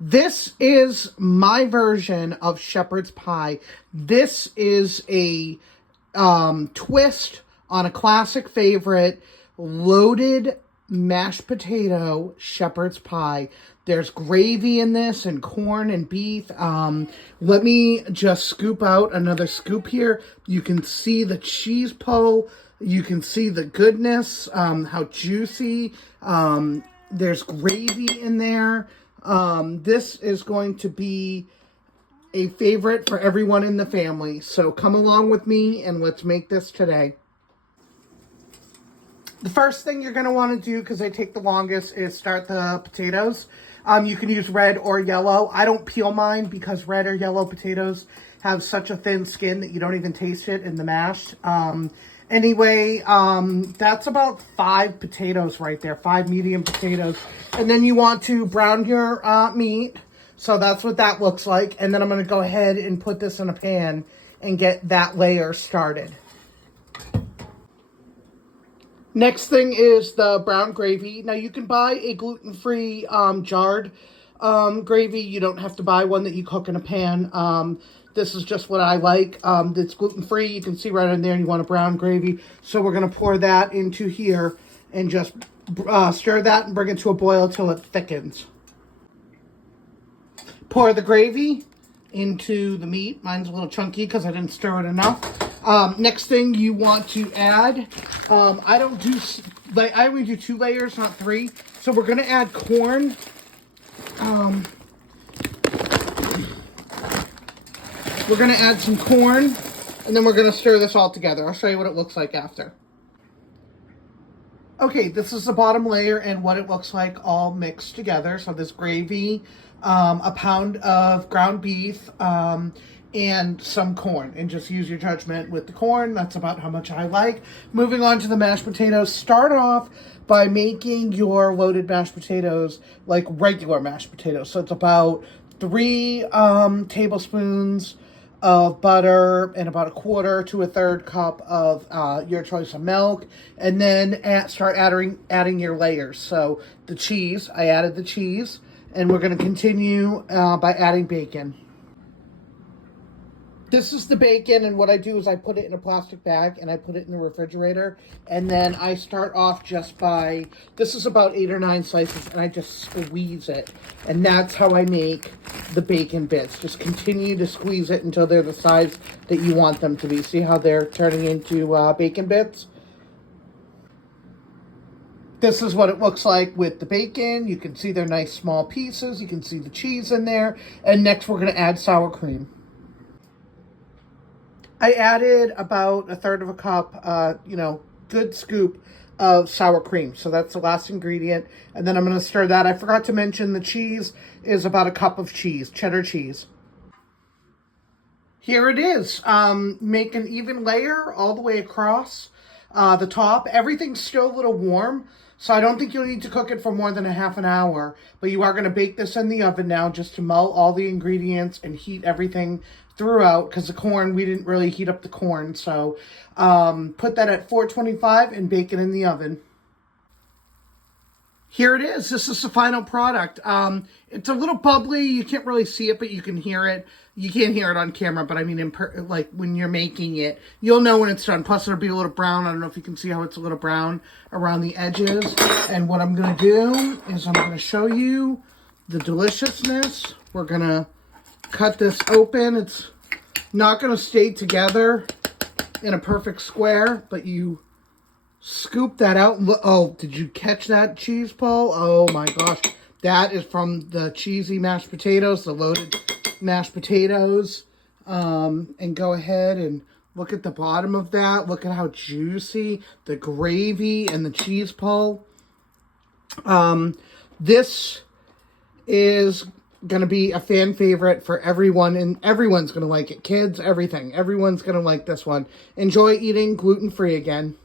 This is my version of shepherd's pie. This is a twist on a classic favorite, loaded mashed potato shepherd's pie. There's gravy in this and corn and beef. Let me just scoop out another scoop here. You can see the cheese pull. You can see the goodness, how juicy. There's gravy in there. This is going to be a favorite for everyone in the family. So come along with me and let's make this today. The first thing you're going to want to do, because they take the longest, is start the potatoes. You can use red or yellow. I don't peel mine because red or yellow potatoes have such a thin skin that you don't even taste it in the mash. Anyway, that's about 5 potatoes right there, 5 medium potatoes. And then you want to brown your meat. So that's what that looks like. And then I'm going to go ahead and put this in a pan and get that layer started. Next thing is the brown gravy. Now you can buy a gluten-free jarred gravy. You don't have to buy one that you cook in a pan. This is just what I like. It's gluten-free. You can see right in there you want a brown gravy. So we're going to pour that into here and just stir that and bring it to a boil till it thickens. Pour the gravy into the meat. Mine's a little chunky because I didn't stir it enough. Next thing you want to add, I only do 2 layers, not 3. So we're going to add corn. We're going to add some corn, and then we're going to stir this all together. I'll show you what it looks like after. Okay, this is the bottom layer and what it looks like all mixed together. So this gravy, a pound of ground beef, and some corn. And just use your judgment with the corn. That's about how much I like. Moving on to the mashed potatoes. Start off by making your loaded mashed potatoes like regular mashed potatoes. So it's about 3 tablespoons of butter and about 1/4 to 1/3 cup of your choice of milk, and then start adding your layers. So the cheese, I added the cheese, and we're going to continue by adding bacon. This is the bacon, and what I do is I put it in a plastic bag and I put it in the refrigerator, and then I start off just by, this is about 8 or 9 slices, and I just squeeze it, and that's how I make the bacon bits. Just continue to squeeze it until they're the size that you want them to be. See how they're turning into bacon bits? This is what it looks like with the bacon. You can see they're nice small pieces. You can see the cheese in there, and next we're going to add sour cream. I added about 1/3 cup, good scoop of sour cream. So that's the last ingredient. And then I'm going to stir that. I forgot to mention the cheese is about 1 cup of cheese, cheddar cheese. Here it is. Make an even layer all the way across the top. Everything's still a little warm, so I don't think you'll need to cook it for more than a half an hour. But you are going to bake this in the oven now just to melt all the ingredients and heat everything throughout, because the corn, we didn't really heat up the corn. So put that at 425 and bake it in the oven. Here it is. This is the final product. It's a little bubbly. You can't really see it, but you can hear it. You can't hear it on camera, but I mean, like when you're making it, you'll know when it's done. Plus, it'll be a little brown. I don't know if you can see how it's a little brown around the edges. And what I'm going to do is I'm going to show you the deliciousness. We're going to cut this open. It's not going to stay together in a perfect square, but you scoop that out. Oh, did you catch that cheese, Paul? Oh my gosh. That is from the cheesy mashed potatoes, the loaded mashed potatoes. And go ahead and look at the bottom of that. Look at how juicy the gravy and the cheese pull. This is going to be a fan favorite for everyone, and everyone's going to like it. Kids, everything. Everyone's going to like this one. Enjoy eating gluten-free again.